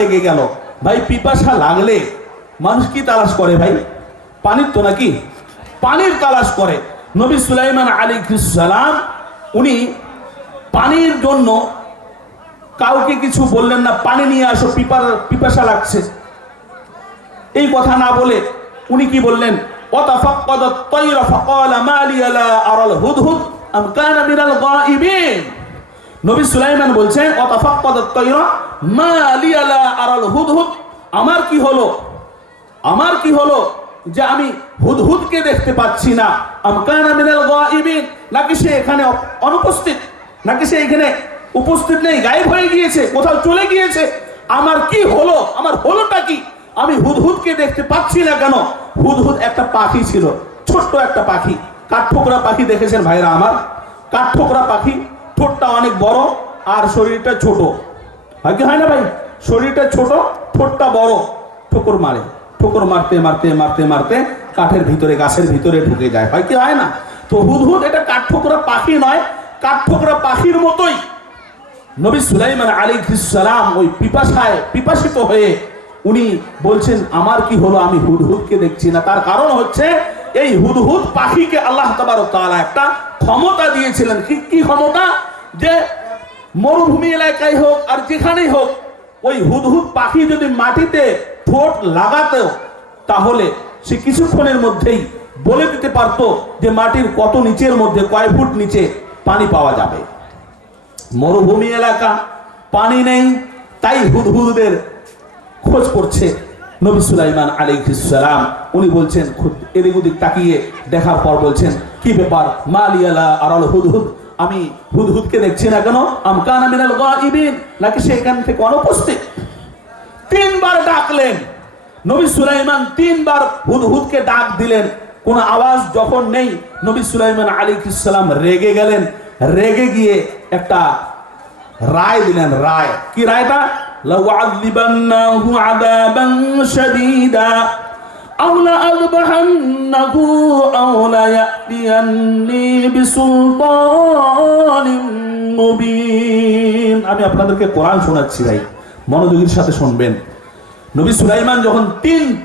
লেগে গেল। ভাই পিপাসা লাগলে মানুষ কি তালাশ করে ভাই? পানির তো নাকি, পানির তালাশ করে। নবী সুলাইমান আলাইহিস সালাম উনি পানির জন্য কাউকে কিছু বললেন না, পানি নিয়ে আসো, পিপাসা লাগছে, এই কথা না বলে উনি কি বললেন? ওয়াতাফাক্কাদাত তায়রা ফাকালা মা লিয়া লা আরাল হুদহুদ আম কানা মিনাল গায়িবিন। নবী সুলাইমান বলছেন ওয়াতাফাক্কাদাত তায়রা মা লিয়া লা আরাল হুদহুদ, আমার কি হলো যে আমি হুদহুদকে দেখতে পাচ্ছি না। আম কানা মিনাল গায়িবিন, নাকি সে এখানে অনুপস্থিত, নাকি সে এখানে উপস্থিত নেই, গায়েব হয়ে গিয়েছে, কোথাও চলে গিয়েছে। আমার কি হলো, আমার হলোটা কি? আমি হুদহুদকে দেখতে পাচ্ছি না কেন? হুদহুদ একটা পাখি ছিল, ছোট্ট একটা পাখি, কাঠঠোকরা পাখি দেখেছেন ভাইরা আমার? কাঠঠোকরা পাখি, ঠোঁটটা অনেক বড় আর শরীরটা ছোট, হয় কি হয় না ভাই? শরীরটা ছোট, ঠোঁটটা বড়, ঠোকর মারে, ঠোকর মারতে মারতে মারতে মারতে কাঠের ভিতরে, গাছের ভিতরে ঢুকে যায়, হয় কি হয় না? তো হুদহুদ এটা কাঠঠোকরা পাখি নয়, কাঠঠোকরা পাখির মতোই নবী সুলাইমান আলাইহিস সালাম ওই পিপাসিত হয়ে উনি বলছেন আমার কি হলো, আমি হুদহুদকে দেখছি না। তার কারণ হচ্ছে এই হুদহুদ পাখিকে আল্লাহ তাবারক তাআলা একটা ক্ষমতা দিয়েছিলেন। কি ক্ষমতা? যে মরুভূমি এলাকায় হোক আর যেখানেই হোক, ওই হুদহুদ পাখি যদি মাটিতে ঠোঁট লাগাতো তাহলে সে কিছুক্ষণের মধ্যেই বলে দিতে পারতো যে মাটির কত নিচের মধ্যে, কয় ফুট নিচে পানি পাওয়া যাবে। মরুভূমি এলাকা, পানি নেই, তাই হুদহুদের খোঁজ করছে নবী সুলাইমান আলাইহিস সালাম। উনি বলছেন, এদিক ওদিক তাকিয়ে দেখার পর বলছেন, কি ব্যাপার? মা লিয়া লা আরাল হুদহুদ, আমি হুদহুদকে দেখছি না কেন? আম কানা মিনাল গায়িবিন, নাকি সে এখান থেকে অনুপস্থিত। তিনবার ডাকলেন নবী সুলাইমান, তিনবার হুদহুদকে ডাক দিলেন, কোন আওয়াজ যখন নেই, নবী সুলাইমান আলাইহিস সালাম রেগে গেলেন। রেগে গিয়ে একটা রায় দিলেন। রায় কি? রায়টা লাউআযিবান্নাহু আযাবান শাদীদা আও লাআযবাহান্নাহু আও লায়াতিয়ান্নি বিসুলতানিন মুবিন। আমি আপনাদেরকে কোরআন শোনাচ্ছি ভাই, মনোযোগের সাথে শুনবেন। নবী সুলাইমান যখন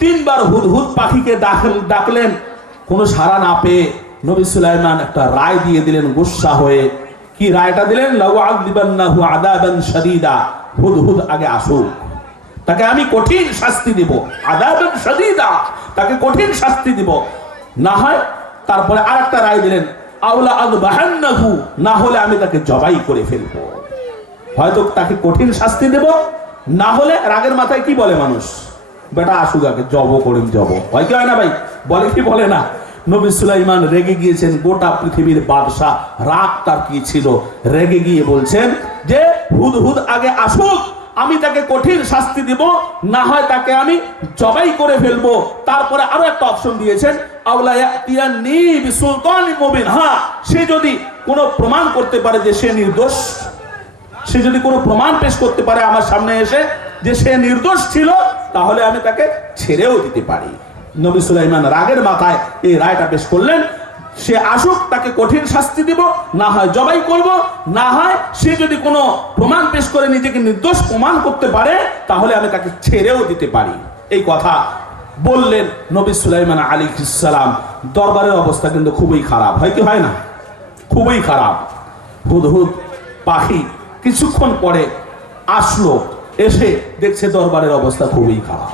তিনবার হুদহুদ পাখিকে ডাকলেন, কোনো সাড়া না পেয়ে নবী সুলাইমান একটা রায় দিয়ে দিলেন গুসা হয়ে। কি রায়টা দিলেন? লাউআযিবান্নাহু আযাবান শাদীদা, হুদহুদ আগে আসুক, তাকে আমি কঠিন শাস্তি দিব। আযাবান শাদীদা, তাকে কঠিন শাস্তি দিব, না হয় তারপরে আরেকটা রায় দিলেন আও লাআযবাহান্নাহু, না হলে আমি তাকে জবাই করে ফেলবো। হয়তো তাকে কঠিন শাস্তি দেব, না হলে রাগের মাথায় কি বলে মানুষ, বেটা আসুক আগে জব করিম জব, হয় কি হয় না ভাই? বলে কি বলে না? নবী সুলাইমান রেগে গিয়েছেন, গোটা পৃথিবীর বাদশাহ, রাগ তার কি ছিল, রেগে গিয়ে বলছেন যে হুদহুদ আগে আসুক, আমি তাকে কঠিন শাস্তি দিব, না হয় তাকে আমি জবাই করে ফেলবো। তারপরে আরো একটা অপশন দিয়েছেন আওলা ইয়াতিয়ান্নি বিসুলতানিন মুবিন, হ্যাঁ সে যদি কোনো প্রমাণ করতে পারে যে সে নির্দোষ, সে যদি কোনো প্রমাণ পেশ করতে পারে আমার সামনে এসে যে সে নির্দোষ ছিল, তাহলে আমি তাকে ছেড়েও দিতে পারি। নবী সুলাইমান রাগের মাথায় এই রায়টা পেশ করলেন, সে আসুক, তাকে কঠিন শাস্তি দিব, না হয় জবাই করব, না হয় সে যদি কোনো প্রমাণ পেশ করে নিজেকে নির্দোষ প্রমাণ করতে পারে, তাহলে আমি তাকে ছেড়েও দিতে পারি। এই কথা বললেন নবী সুলাইমান আলাইহিস সালাম। দরবারের অবস্থা কিন্তু খুবই খারাপ, হয় কি হয় না? খুবই খারাপ। হুদহুদ পাখি কিছুক্ষণ পরে আসলো, এসে দেখছে দরবারের অবস্থা খুবই খারাপ।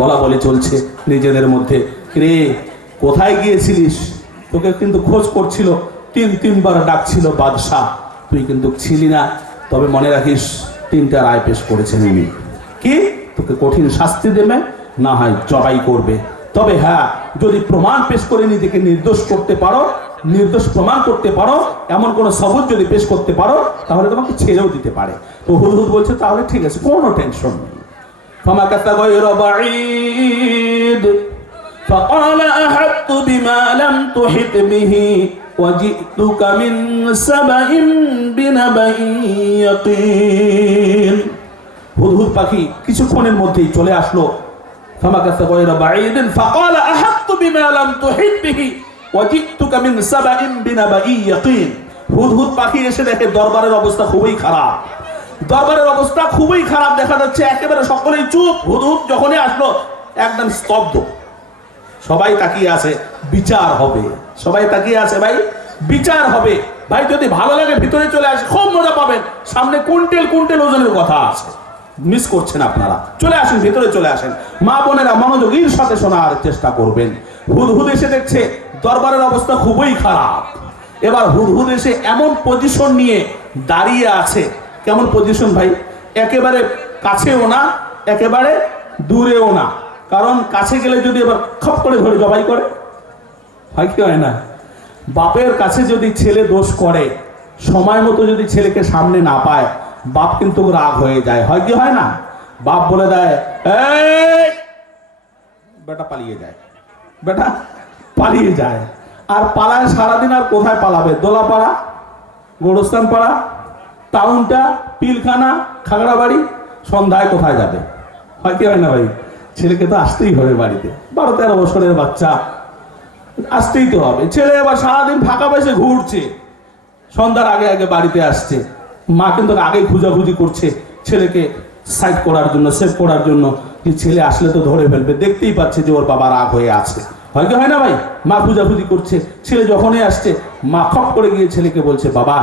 বলা বলে চলছে নিজেদের মধ্যে, রে কোথায় গিয়েছিলিস? তোকে কিন্তু খোঁজ করছিল, তিনবার ডাকছিল বাদশাহ, তুই কিন্তু ছিলি না। তবে মনে রাখিস, তিনটা রায় পেশ করেছেন উনি, কি তোকে কঠিন শাস্তি দেবে, না হয় জবাই করবে। তবে হ্যাঁ, যদি প্রমাণ পেশ করে নিজেকে নির্দোষ করতে পারো, নির্দোষ প্রমাণ করতে পারো, এমন কোন সবুত যদি পেশ করতে পারো, তাহলে তোমাকে ছেড়েও দিতে পারে। তো হুদহুদ বলছে তাহলে ঠিক আছে, কোনো টেনশন নেই। ফামাকাসা গায়রা বাঈদ ফাকালা আহাততু বিমা লাম তুহিত বিহি ওয়াজিতুকা মিন সাবাইন বিনাবাইন ইয়াকিন। হুদহুদ পাখি কিছুক্ষণের মধ্যেই চলে আসলো। ফামাকাসা গায়রা বাঈদ ফাকালা আহাততু বিমা লাম তুহিত বিহি ওয়াজিতুকা মিন সাবাইন বিনাবাইন ইয়াকিন। হুদহুদ পাখি এসে দেখে দরবারের অবস্থা খুবই খারাপ। দরবারের অবস্থা খুবই খারাপ দেখা যাচ্ছে, একেবারে সকলেই চুপ। হুদহুদ যখনই আসলো একদম স্তব্ধ, সবাই তাকিয়ে আছে বিচার হবে, সবাই তাকিয়ে আছে ভাই বিচার হবে। ভাই যদি ভালো লাগে ভিতরে চলে আসে, খুব মজা পাবেন। সামনে কুইন্টেল কুইন্টেল ওজনের কথা আছে, মিস করছেন আপনারা। চলে আসেন, ভিতরে চলে আসেন। মা বোনেরা মনোযোগের সাথে শোনার চেষ্টা করবেন। হুদহুদ এসে দেখছে দরবারের অবস্থা খুবই খারাপ। এবার হুদহুদ এসে এমন পজিশন নিয়ে দাঁড়িয়ে আছে, কেমন পজিশন ভাই, একেবারে কাছেও না একেবারে দূরেও না। কারণ কাছে গেলে যদি এবার খপ করে ধরে জবাই করে, হয় কি হয় না? বাপের কাছে যদি ছেলে দোষ করে, সময় মতো যদি ছেলেকে সামনে না পায়, বাপ কিন্তু রাগ হয়ে যায়, হয় কি হয় না? বাপ বলে দেয়, এই বেটা পালিয়ে যায়, বেটা পালিয়ে যায়। আর পালায় সারাদিন, আর কোথায় পালাবে? দোলাপাড়া, গোরস্থান পাড়া, টাউনটা, পিলখানা, খাগড়াবাড়ি, সন্ধ্যায় কোথায় যাবে? হয় কি হয় না ভাই? ছেলেকে তো আসতেই হবে বাড়িতে, 12-13 বছরের বাচ্চা, আসতেই তো হবে। ছেলে এবার সারাদিন ফাঁকা বসে ঘুরছে, সন্ধ্যার আগে আগে বাড়িতে আসছে। মা কিন্তু আগেই খুঁজাখুঁজি করছে ছেলেকে সাইড করার জন্য, সেভ করার জন্য, যে ছেলে আসলে তো ধরে ফেলবে, দেখতেই পাচ্ছে যে ওর বাবা রাগ হয়ে আছে। হয় কি হয় না ভাই? মা খুঁজাখুঁজি করছে। ছেলে যখনই আসছে, মা খপ করে গিয়ে ছেলেকে বলছে, বাবা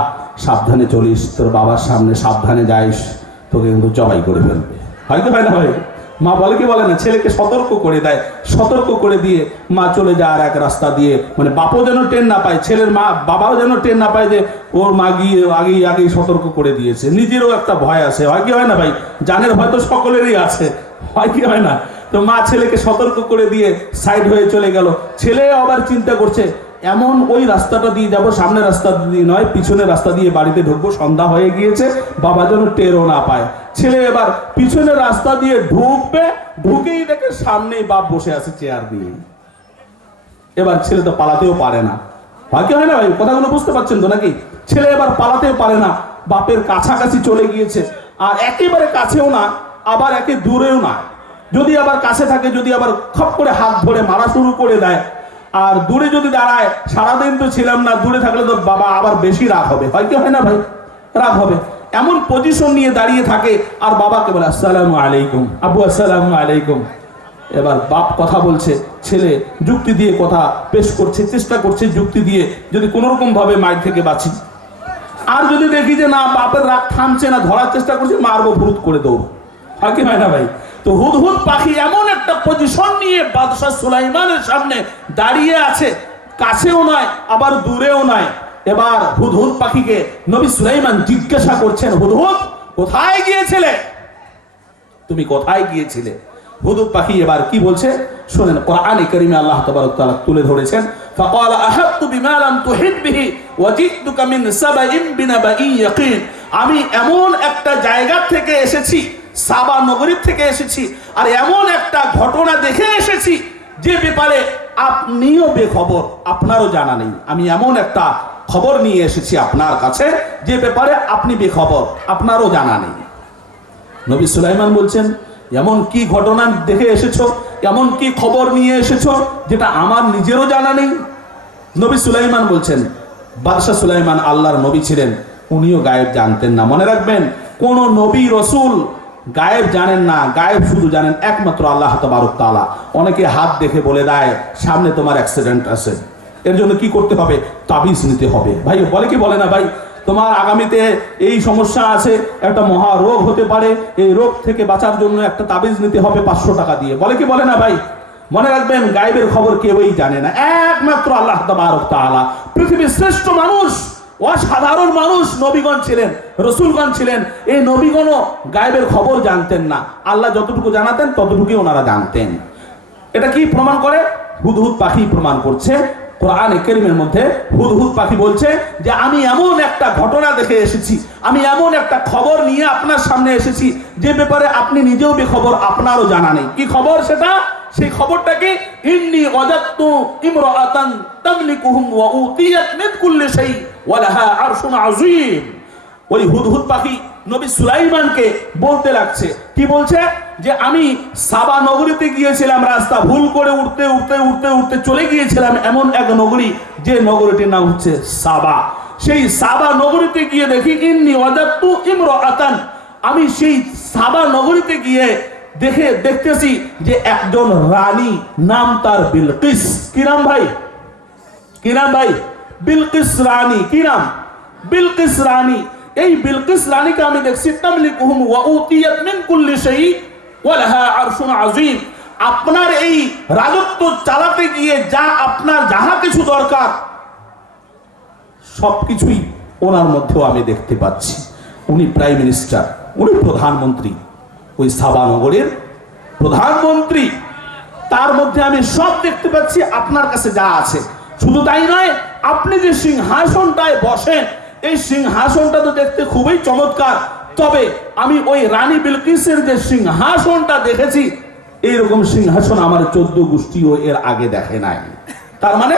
সাবধানে চলিস, তোর বাবার সামনে সাবধানে যাইস, তোকে কিন্তু জবাই করে ফেলবে। হয় কি হয় না ভাই? মা বলে কি বলে না? ছেলেকে সতর্ক করে দেয়। সতর্ক করে দিয়ে মা চলে যায় আর এক রাস্তা দিয়ে, মানে বাপও যেন টের না পায়, ছেলের মা বাবাও যেন টের না পায় যে ওর মা গিয়ে আগেই সতর্ক করে দিয়েছে। নিজেরও একটা ভয় আছে, হয় কি হয় না ভাই? জানের ভয় তো সকলেরই আছে, হয় কি হয় না? তো মা ছেলেকে সতর্ক করে দিয়ে সাইড হয়ে চলে গেল। ছেলে আবার চিন্তা করছে, এমন ওই রাস্তাটা দিয়ে যাব, সামনের রাস্তা দিয়ে নয়, পিছনের রাস্তা দিয়ে বাড়িতে ঢুকবো, সন্ধ্যা হয়ে গিয়েছে, বাবা যেন টেরও না পায়। ছেলে এবার পিছনের রাস্তা দিয়ে ঢুকবে, ঢুকেই দেখে সামনেই বাপ বসে আছে চেয়ার দিয়ে। এবার ছেলে তো পালাতেও পারে না, হয় কি হয় না ভাই? কথাগুলো বুঝতে পারছেন তো নাকি? ছেলে এবার পালাতেও পারে না, বাপের কাছাকাছি চলে গিয়েছে। আর একেবারে কাছেও না, আবার একে দূরেও না। যদি আবার কাছে থাকে, যদি আবার খপ করে হাত ধরে মারা শুরু করে দেয়, আর দূরে যদি দাঁড়ায়, সারাদিন তো ছিলাম না, দূরে থাকলে তো বাবা আবার বেশি রাগ হবে, হয় কি হয় না ভাই? রাগ হবে। এমন পজিশন নিয়ে দাঁড়িয়ে থাকে, আর বাবাকে বলে, আসসালামু আলাইকুম আব্বু, আসসালামু আলাইকুম। এবার বাপ কথা বলছে, ছেলে যুক্তি দিয়ে কথা পেশ করছে, চেষ্টা করছে যুক্তি দিয়ে, যদি কোনো রকম ভাবে মায়ের থেকে বাঁচি। আর যদি দেখি যে না, বাপের রাগ থামছে না, ধরার চেষ্টা করছে, মারবো, ভূত করে দৌড়, হয় কি হয় না ভাই? তো হুদহুদ পাখি এমন একটা পজিশন নিয়ে বাদশাহ সুলাইমানের সামনে দাঁড়িয়ে আছে, কাছেও নয় আবার দূরেও নয়। এবার হুদহুদ পাখিকে নবী সুলাইমান জিজ্ঞাসা করছেন, হুদহুদ কোথায় গিয়েছিলে, তুমি কোথায় গিয়েছিলে? হুদহুদ পাখি এবার কি বলছে শুনেন। কোরআনে কারীমে আল্লাহ তাবারক তাআলা তুলে ধরেছেন, ফাকাল আহাতু বিমা লাম তুহিত বিহি ওয়াজিতুকা মিন সাবাইন বিনাবাইন ইয়াকিন। আমি এমন একটা জায়গা থেকে এসেছি, সাবা নগরীর থেকে এসেছি, আর এমন একটা ঘটনা দেখে এসেছি যে ব্যাপারে আপনিও বেখবর, আপনারও জানা নেই। আমি এমন একটা খবর নিয়ে এসেছি আপনার কাছে যে ব্যাপারে আপনি বেখবর, আপনারও জানা নেই। নবী সুলাইমান বলছেন, এমন কি ঘটনা দেখে এসেছো, এমন কি খবর নিয়ে এসেছো যেটা আমার নিজেরও জানা নেই? নবী সুলাইমান বলছেন, বাদশাহ সুলাইমান আল্লাহর নবী ছিলেন, উনিও গায়েব জানতেন না। মনে রাখবেন, কোন নবী রসুল গায়েব জানেন না, গায়েব শুধু জানেন একমাত্র আল্লাহ তাবারক তাআলা। অনেকে হাত দেখে বলে দেয় সামনে তোমার অ্যাক্সিডেন্ট আছে, এর জন্য কি করতে হবে? তাবিজ নিতে হবে। ভাই বলে কি বলে না ভাই, তোমার আগামীতে এই সমস্যা আছে, একটা মহা রোগ হতে পারে, এই রোগ থেকে বাঁচার জন্য একটা তাবিজ নিতে হবে 500 টাকা দিয়ে, বলে কি বলে না ভাই? মনে রাখবেন, গায়েবের খবর কেউই জানে না, একমাত্র আল্লাহ তাবারক তাআলা। পৃথিবীর শ্রেষ্ঠ মানুষ, অসাধারণ মানুষ নবীগণ ছিলেন, রসুলগণ ছিলেন। এই নবীগণও গায়েবের খবর জানতেন না, আল্লাহ যতটুকু জানাতেন ততটুকুই ওনারা জানতেন। এটা কি প্রমাণ করে? হুদহুদ পাখি প্রমাণ করছে। কোরআনে কারীমের মধ্যে হুদহুদ পাখি বলছে যে আমি এমন একটা ঘটনা দেখে এসেছি, আমি এমন একটা খবর নিয়ে আপনার সামনে এসেছি যে ব্যাপারে আপনি নিজেও বেখবর, আপনারও জানা নেই। কি খবর সেটা? সেই খবরটা কি? ইন্নী ওয়াজাদতু ইমরাআতান তামলিকুহুম ওয়া উতিয়াত মিন কুল্লি শাই ওয়া লাহা আরশুন আযীম। ওই হুদহুদ পাখি নবী সুলাইমানকে বলতে লাগছে, কি বলছে? যে আমি সাবা নগরীতে গিয়েছিলাম, রাস্তা ভুল করে উঠতে উঠতে উঠতে উঠতে চলে গিয়েছিলাম এমন এক নগরী, যে নগরীটির নাম হচ্ছে সাবা। সেই সাবা নগরীতে গিয়ে দেখি, ইন্নী ওয়াজাদতু ইমরাআতান, আমি সেই সাবা নগরীতে গিয়ে দেখতেছি যে একজন রানী, নাম তার বিলকিস। কি নাম ভাই? কি নাম ভাই? বিলকিস রানী। কি নাম? বিলকিস রানী। এই বিলকিস রানীকে আমি দেখছি তামলিকুহুম ওয়া উতিয়াত মিন কুল্লি শাই ওয়া লাহা আরশুন আযীম। আপনার এই রাজত্ব চালাতে গিয়ে আপনার যাহা কিছু দরকার সবকিছুই ওনার মধ্যেও আমি দেখতে পাচ্ছি। উনি প্রাইম মিনিস্টার, উনি প্রধানমন্ত্রী, ওই সাবা নগরের প্রধানমন্ত্রী। তার মধ্যে আমি সব দেখতে পাচ্ছি আপনার কাছে যা আছে। শুধু তাই নয়, আপনি যে সিংহাসনটায় বসেন, এই সিংহাসনটা তো দেখতে খুবই চমৎকার। তবে আমি ওই রানী বিলকিসের যে সিংহাসনটা দেখেছি, এইরকম সিংহাসন আমার 14 গোষ্ঠীও এর আগে দেখে নাই। তার মানে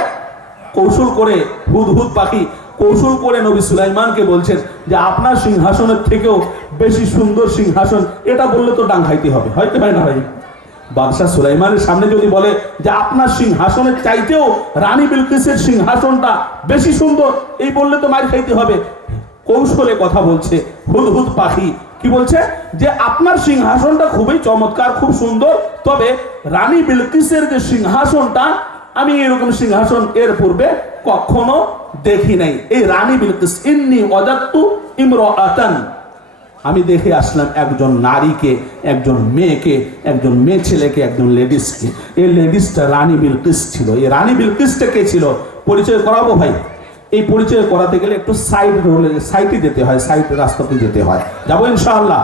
কৌশল করে হুদহুদ পাখি কৌশল করে নবী সুলাইমানকে বলছেন যে আপনার সিংহাসনের থেকেও বেশি সুন্দর সিংহাসন, এটা বললে তো ডাং খাইতে হবে, হয়তো হয় না ভাই? বাদশাহ সুলাইমানের সামনে যদি বলে যে আপনার সিংহাসনের চাইতেও রানী বিলকিসের সিংহাসনটা বেশি সুন্দর, এই বললে তো মার খাইতে হবে। কৌশলে কথা বলছে হুদহুদ পাখি। কি বলছে? যে আপনার সিংহাসনটা খুবই চমৎকার, খুব সুন্দর, তবে রানী বিলকিসের যে সিংহাসনটা, আমি এরকম সিংহাসন এর পূর্বে কখনো দেখি নাই। এই রানী বিলকিস, ইন্নী ওয়াজাদতু ইমরাআতান, আমি দেখে আসলাম একজন নারীকে, একজন মেয়েকে, একজন মেয়ে ছেলেকে, একজন লেডিসকে। এই লেডিসটা রানী বিলকিস ছিল। এই রানী বিলকিসটা কে ছিল পরিচয় করাবো ভাই। এই পরিচয় করাতে গেলে একটু সাইডে যেতে হয়, সাইড রাস্তাতে যেতে হয়। যাবো ইনশাআল্লাহ।